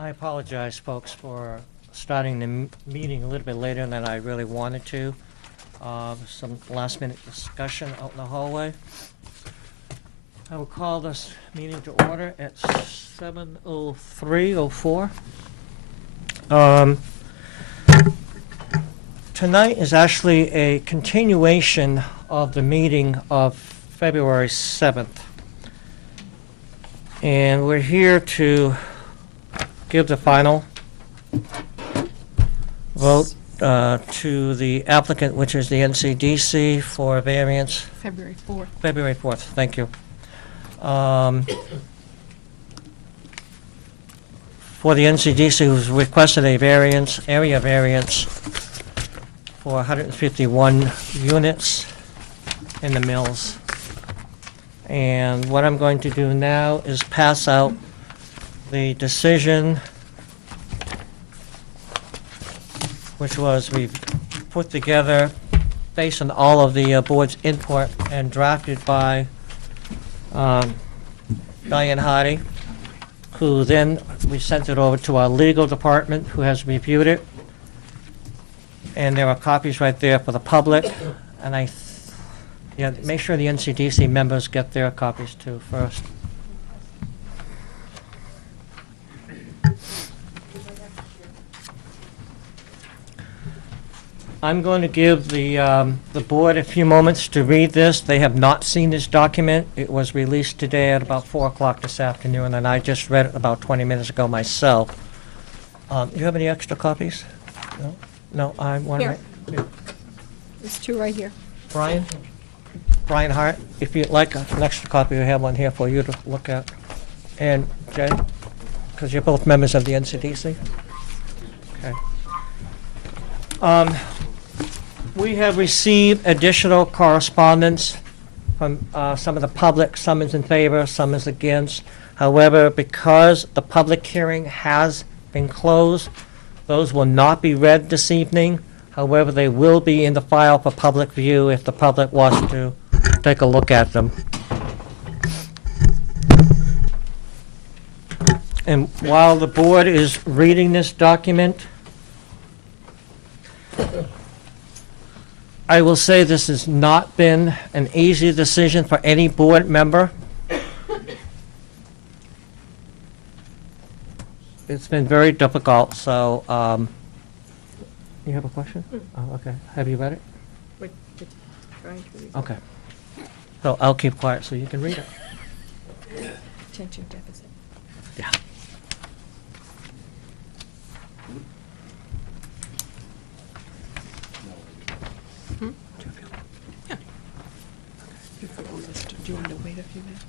I apologize, folks, for starting the meeting a little bit later than I really wanted to. Some last-minute discussion out in the hallway. I will call this meeting to order at 7:04. Tonight is actually a continuation of the meeting of February 7th. And we're here to give the final vote to the applicant, which is the NCDC for variance. February 4th. February 4th, thank you. For the NCDC, who's requested a variance, area variance for 151 units in the mills. And what I'm going to do now is pass out the decision, which was we put together based on all of the board's input and drafted by Diane Hardy, who then we sent it over to our legal department, who has reviewed it. And there are copies right there for the public. And yeah, make sure the NCDC members get their copies too first. I'm going to give the board a few moments to read this. They have not seen this document. It was released today at about 4 o'clock this afternoon, and I just read it about 20 minutes ago myself. You have any extra copies? No? No, I want Here. to. There's two right here. Brian Hart, if you'd like an extra copy, we have one here for you to look at. And Jay, because you're both members of the NCDC. Okay. We have received additional correspondence from some of the public. Some is in favor, some is against. However, because the public hearing has been closed, those will not be read this evening. However, they will be in the file for public view if the public wants to take a look at them. And while the board is reading this document, I will say this has not been an easy decision for any board member. It's been very difficult, so, you have a question? Oh, okay. Have you read it? We're trying to read. Okay. So I'll keep quiet so you can read it. Attention deficit. Yeah. Do you want to wait a few minutes?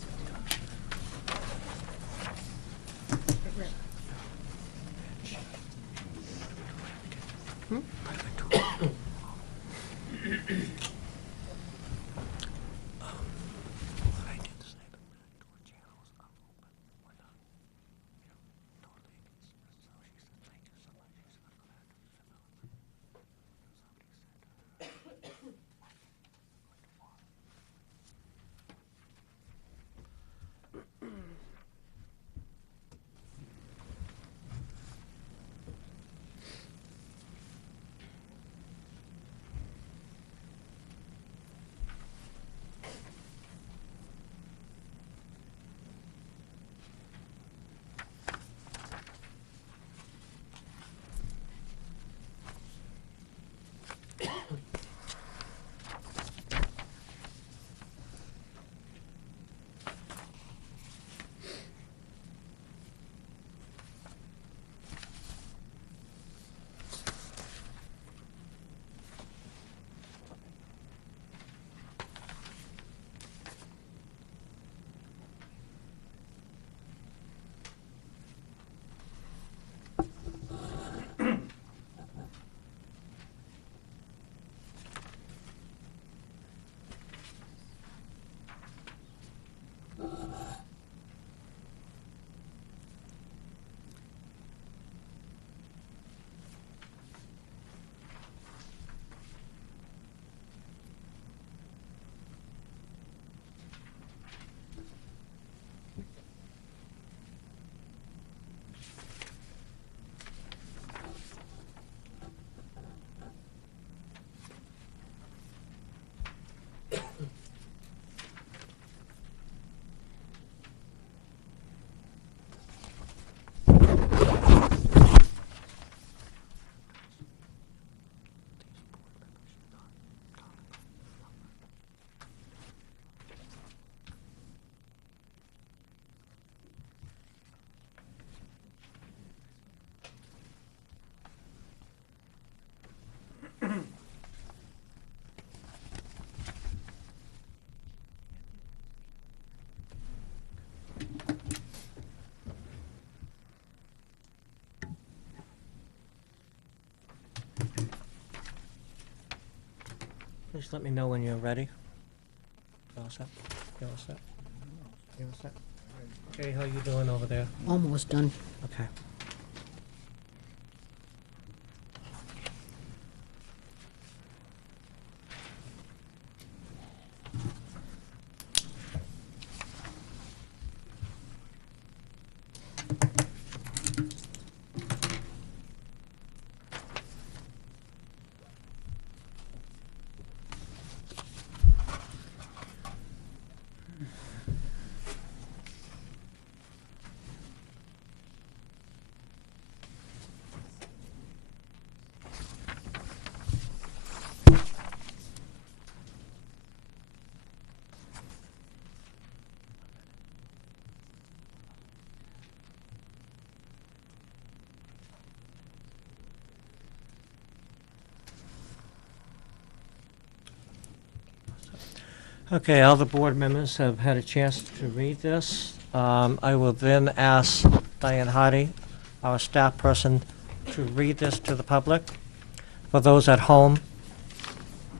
Please let me know when you're ready. You all set? You all set? You all set? Jay, how you doing over there? Almost done. Okay. Okay, all the board members have had a chance to read this. I will then ask Diane Hardy, our staff person, to read this to the public. For those at home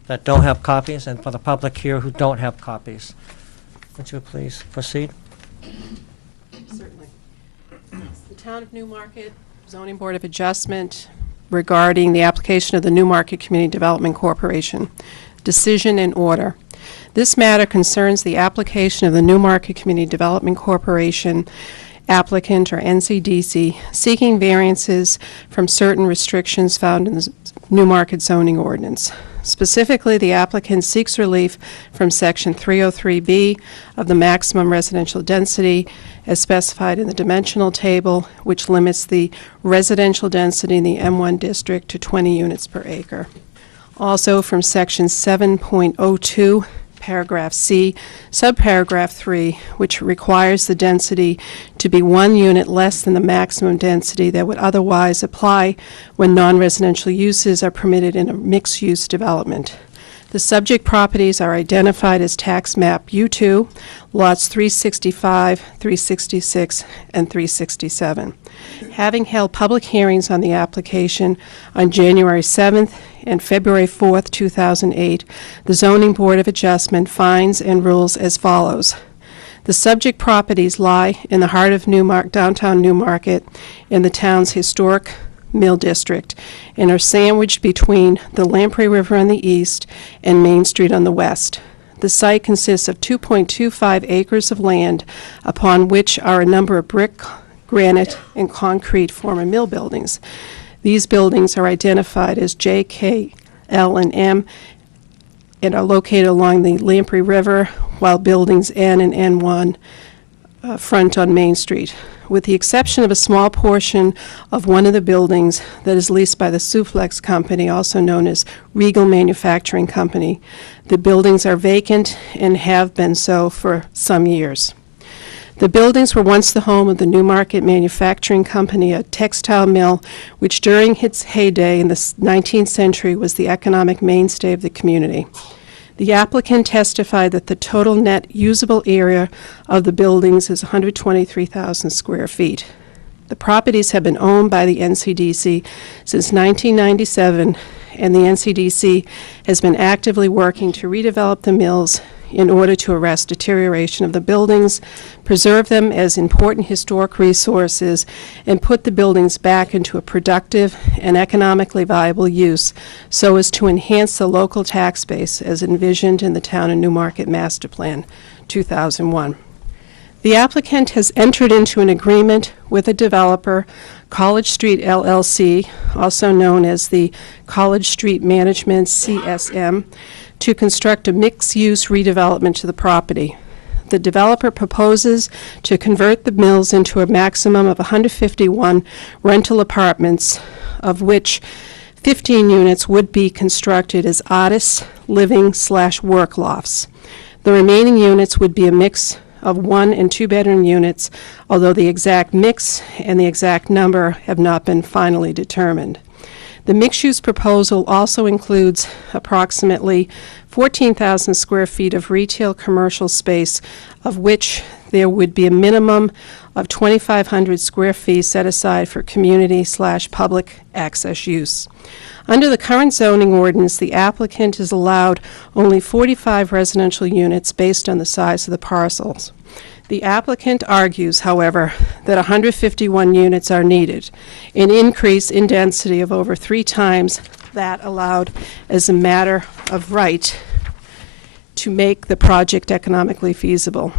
that don't have copies, and for the public here who don't have copies. Would you please proceed? Certainly. The Town of Newmarket Zoning Board of Adjustment regarding the application of the Newmarket Community Development Corporation. Decision in order. This matter concerns the application of the Newmarket Community Development Corporation applicant, or NCDC, seeking variances from certain restrictions found in the Newmarket zoning ordinance. Specifically, the applicant seeks relief from Section 303B of the maximum residential density as specified in the dimensional table, which limits the residential density in the M1 district to 20 units per acre. Also from Section 7.02, paragraph C, subparagraph 3, which requires the density to be 1 unit less than the maximum density that would otherwise apply when non-residential uses are permitted in a mixed-use development. The subject properties are identified as tax map U2, lots 365, 366, and 367. Having held public hearings on the application on January 7th and February 4th, 2008, the Zoning Board of Adjustment finds and rules as follows. The subject properties lie in the heart of downtown Newmarket in the town's historic Mill District and are sandwiched between the Lamprey River on the east and Main Street on the west. The site consists of 2.25 acres of land upon which are a number of brick, granite, and concrete former mill buildings. These buildings are identified as J, K, L, and M and are located along the Lamprey River, while buildings N and N1 front on Main Street. With the exception of a small portion of one of the buildings that is leased by the Souflex Company, also known as Regal Manufacturing Company, the buildings are vacant and have been so for some years. The buildings were once the home of the Newmarket Manufacturing Company, a textile mill which during its heyday in the 19th century was the economic mainstay of the community. The applicant testified that the total net usable area of the buildings is 123,000 square feet. The properties have been owned by the NCDC since 1997, and the NCDC has been actively working to redevelop the mills in order to arrest deterioration of the buildings, preserve them as important historic resources, and put the buildings back into a productive and economically viable use so as to enhance the local tax base as envisioned in the Town of Newmarket Master Plan 2001. The applicant has entered into an agreement with a developer, College Street LLC, also known as the College Street Management CSM, to construct a mixed-use redevelopment to the property. The developer proposes to convert the mills into a maximum of 151 rental apartments, of which 15 units would be constructed as artists' living/work lofts. The remaining units would be a mix of 1- and 2-bedroom units, although the exact mix and the exact number have not been finally determined. The mixed-use proposal also includes approximately 14,000 square feet of retail commercial space, of which there would be a minimum of 2,500 square feet set aside for community/public access use. Under the current zoning ordinance, the applicant is allowed only 45 residential units based on the size of the parcels. The applicant argues, however, that 151 units are needed, an increase in density of over 3 times that allowed as a matter of right to make the project economically feasible.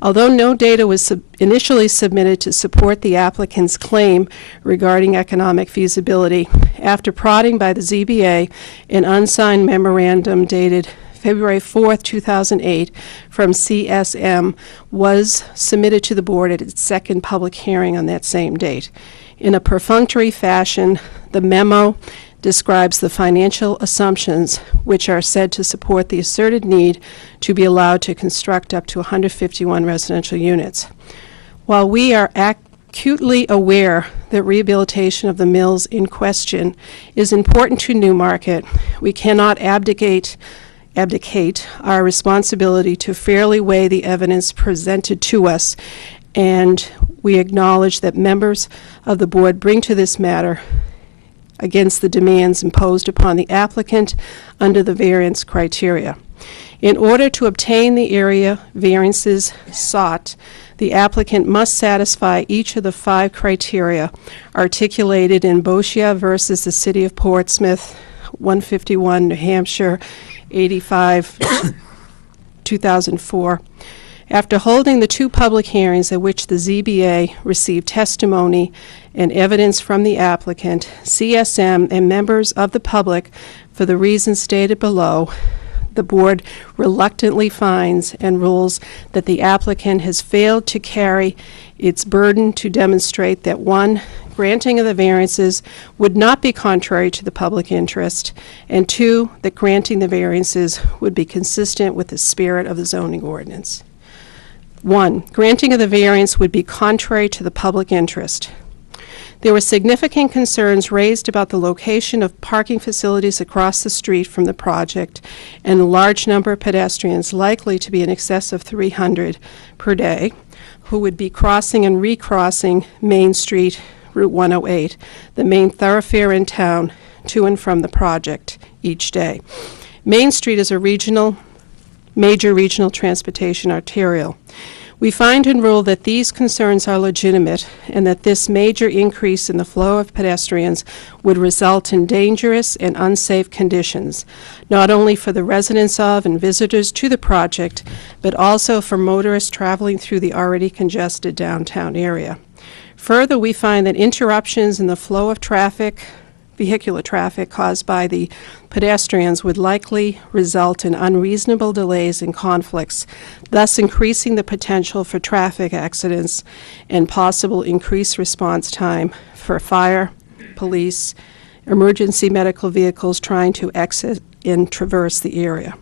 Although no data was initially submitted to support the applicant's claim regarding economic feasibility, after prodding by the ZBA, an unsigned memorandum dated February 4th, 2008, from CSM was submitted to the board at its second public hearing on that same date. In a perfunctory fashion, the memo describes the financial assumptions which are said to support the asserted need to be allowed to construct up to 151 residential units. While we are acutely aware that rehabilitation of the mills in question is important to Newmarket, we cannot abdicate our responsibility to fairly weigh the evidence presented to us, and we acknowledge that members of the board bring to this matter against the demands imposed upon the applicant under the variance criteria. In order to obtain the area variances sought, the applicant must satisfy each of the 5 criteria articulated in Boschia versus the City of Portsmouth, 151, New Hampshire, 85, 2004. After holding the 2 public hearings at which the ZBA received testimony and evidence from the applicant, CSM, and members of the public, for the reasons stated below, the board reluctantly finds and rules that the applicant has failed to carry its burden to demonstrate that 1, granting of the variances would not be contrary to the public interest, and 2, that granting the variances would be consistent with the spirit of the zoning ordinance. 1, granting of the variance would be contrary to the public interest. There were significant concerns raised about the location of parking facilities across the street from the project and the large number of pedestrians, likely to be in excess of 300 per day, who would be crossing and recrossing Main Street, Route 108, the main thoroughfare in town, to and from the project each day. Main Street is a major regional transportation arterial. We find and rule that these concerns are legitimate and that this major increase in the flow of pedestrians would result in dangerous and unsafe conditions, not only for the residents of and visitors to the project, but also for motorists traveling through the already congested downtown area. Further, we find that interruptions in the flow of traffic, vehicular traffic caused by the pedestrians would likely result in unreasonable delays and conflicts, thus increasing the potential for traffic accidents and possible increased response time for fire, police, emergency medical vehicles trying to exit and traverse the area.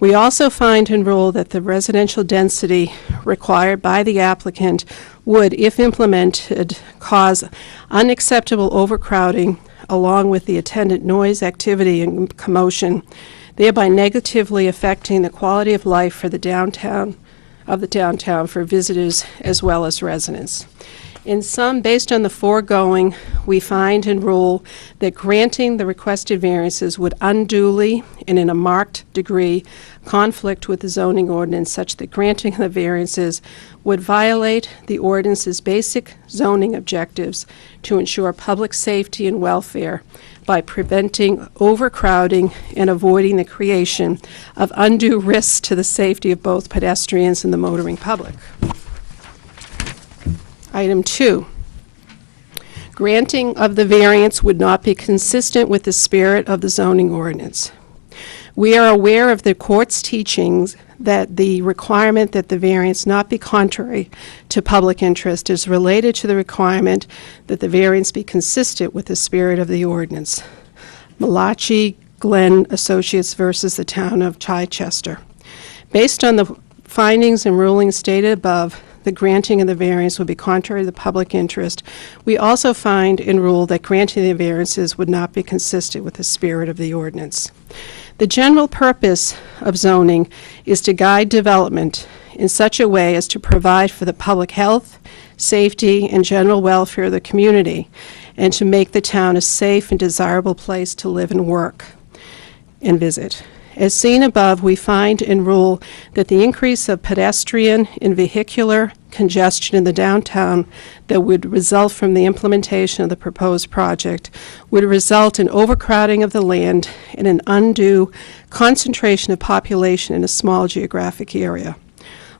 We also find and rule that the residential density required by the applicant would, if implemented, cause unacceptable overcrowding along with the attendant noise, activity, and commotion, thereby negatively affecting the quality of life for the downtown for visitors as well as residents. In sum, based on the foregoing, we find and rule that granting the requested variances would unduly and in a marked degree conflict with the zoning ordinance, such that granting the variances would violate the ordinance's basic zoning objectives to ensure public safety and welfare by preventing overcrowding and avoiding the creation of undue risks to the safety of both pedestrians and the motoring public. Item 2, granting of the variance would not be consistent with the spirit of the zoning ordinance. We are aware of the court's teachings that the requirement that the variance not be contrary to public interest is related to the requirement that the variance be consistent with the spirit of the ordinance. Malachi Glenn Associates versus the Town of Chichester. Based on the findings and rulings stated above, the granting of the variance would be contrary to the public interest. We also find and rule that granting the variances would not be consistent with the spirit of the ordinance. The general purpose of zoning is to guide development in such a way as to provide for the public health, safety, and general welfare of the community, and to make the town a safe and desirable place to live and work and visit. As seen above, we find and rule that the increase of pedestrian and vehicular congestion in the downtown that would result from the implementation of the proposed project would result in overcrowding of the land and an undue concentration of population in a small geographic area.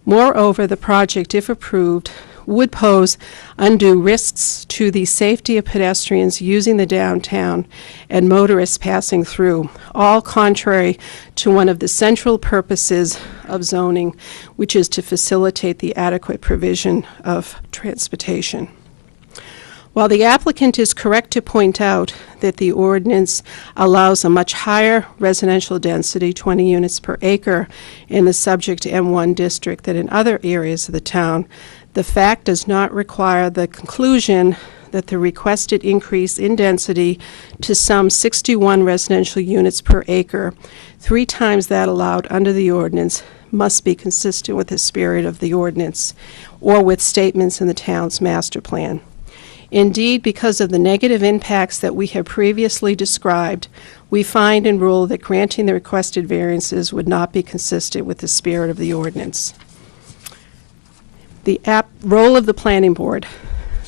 Moreover, the project, if approved, would pose undue risks to the safety of pedestrians using the downtown and motorists passing through, all contrary to one of the central purposes of zoning, which is to facilitate the adequate provision of transportation. While the applicant is correct to point out that the ordinance allows a much higher residential density, 20 units per acre, in the subject M1 district than in other areas of the town, the fact does not require the conclusion that the requested increase in density to some 61 residential units per acre, 3 times that allowed under the ordinance, must be consistent with the spirit of the ordinance or with statements in the town's master plan. Indeed, because of the negative impacts that we have previously described, we find and rule that granting the requested variances would not be consistent with the spirit of the ordinance. The role of the planning board.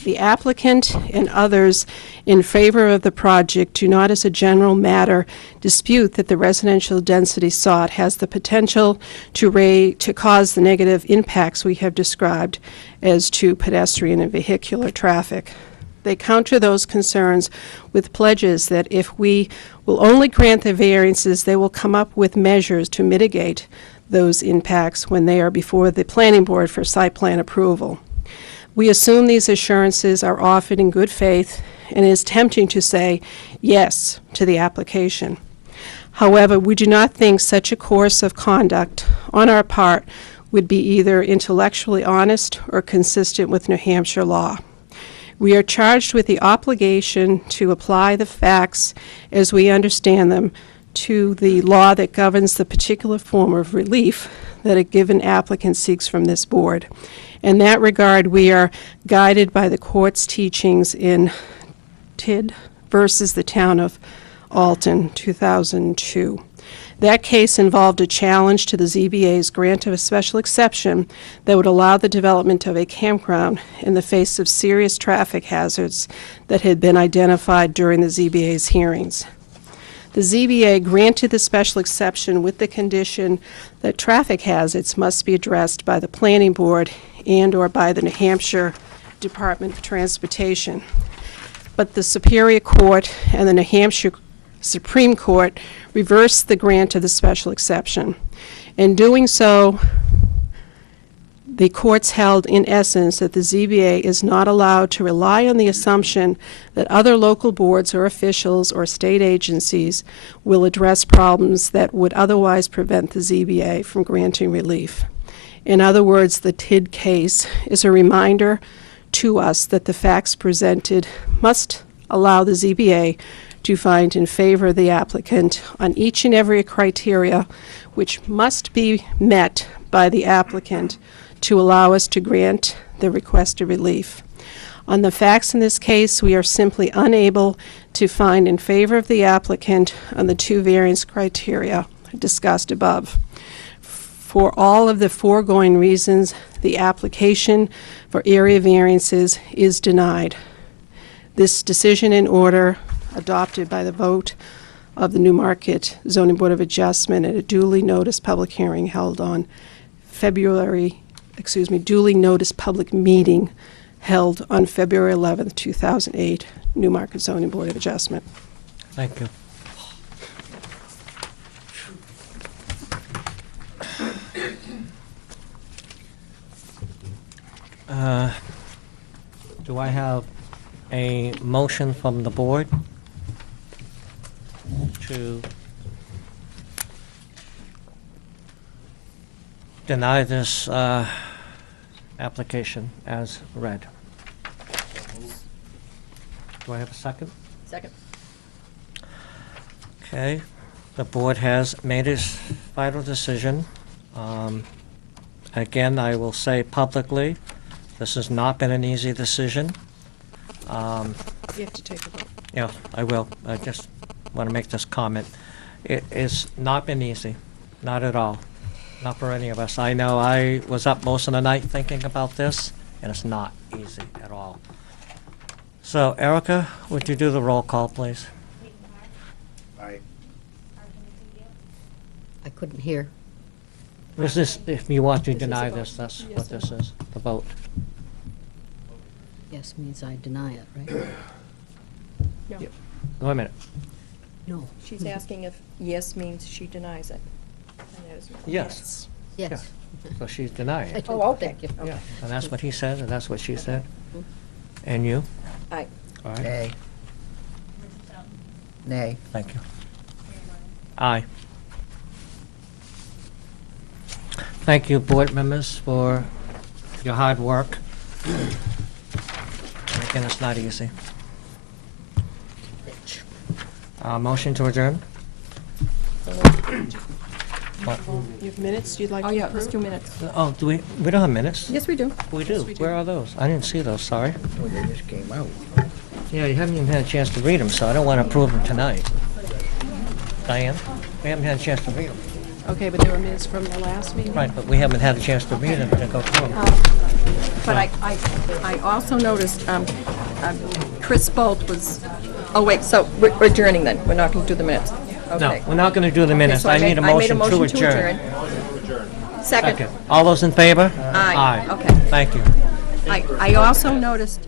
The applicant and others in favor of the project do not, as a general matter, dispute that the residential density sought has the potential to cause the negative impacts we have described as to pedestrian and vehicular traffic. They counter those concerns with pledges that if we will only grant the variances, they will come up with measures to mitigate those impacts when they are before the planning board for site plan approval. We assume these assurances are offered in good faith, and it is tempting to say yes to the application. However, we do not think such a course of conduct on our part would be either intellectually honest or consistent with New Hampshire law. We are charged with the obligation to apply the facts as we understand them to the law that governs the particular form of relief that a given applicant seeks from this board. In that regard, we are guided by the court's teachings in Tidd versus the town of Alton, 2002. That case involved a challenge to the ZBA's grant of a special exception that would allow the development of a campground in the face of serious traffic hazards that had been identified during the ZBA's hearings. The ZBA granted the special exception with the condition that traffic hazards must be addressed by the planning board and or by the New Hampshire Department of Transportation. But the Superior Court and the New Hampshire Supreme Court reversed the grant of the special exception. In doing so, the courts held in essence that the ZBA is not allowed to rely on the assumption that other local boards or officials or state agencies will address problems that would otherwise prevent the ZBA from granting relief. In other words, the Tidd case is a reminder to us that the facts presented must allow the ZBA to find in favor of the applicant on each and every criteria which must be met by the applicant to allow us to grant the requested relief. On the facts in this case, we are simply unable to find in favor of the applicant on the 2 variance criteria discussed above. For all of the foregoing reasons, the application for area variances is denied. This decision in order, adopted by the vote of the Newmarket Zoning Board of Adjustment at a duly noticed public hearing held on duly noticed public meeting held on February 11th, 2008, Newmarket Zoning Board of Adjustment. Thank you. Do I have a motion from the board to deny this application as read? Do I have a second? Second. Okay, the board has made its final decision. again, I will say publicly, this has not been an easy decision. You have to take a vote. Yeah, I will. I just want to make this comment. It's not been easy, not at all, not for any of us. I know I was up most of the night thinking about this, and it's not easy at all. So, Erica, would you do the roll call, please? Aye. I couldn't hear. This is, if you want to This is a deny vote. this, that's Yes, what sir. this is, the vote. Yes means I deny it, right? No, Yep. Wait a minute. No. she's asking if yes means she denies it. And that is Yes. Yes. So she's denying I it. do. Oh, okay. Thank you. Yeah, and that's what he said, and that's what she said. And you? Aye. All right, Nay. Nay. thank you. Aye. Thank you, board members, for your hard work. And again, it's not easy. Motion to adjourn? What? You have minutes you'd like to Oh, approve? yeah, let's do minutes. Oh, do we don't have minutes? Yes, we do. We do. Yes, we do. Where are those? I didn't see those, sorry. Well, they just came out. Yeah, you haven't even had a chance to read them, so I don't want to approve them tonight. Diane, we haven't had a chance to read them. Okay, but there were minutes from the last meeting? Right, but we haven't had a chance to read them and go through them. But I also noticed, Chris Bolt was, oh, wait, so we're adjourning then? We're not going to do the minutes? No, Okay. we're not going to do the minutes. So I need a motion to adjourn. Second. All those in favor? Aye. Okay. Thank you. I also noticed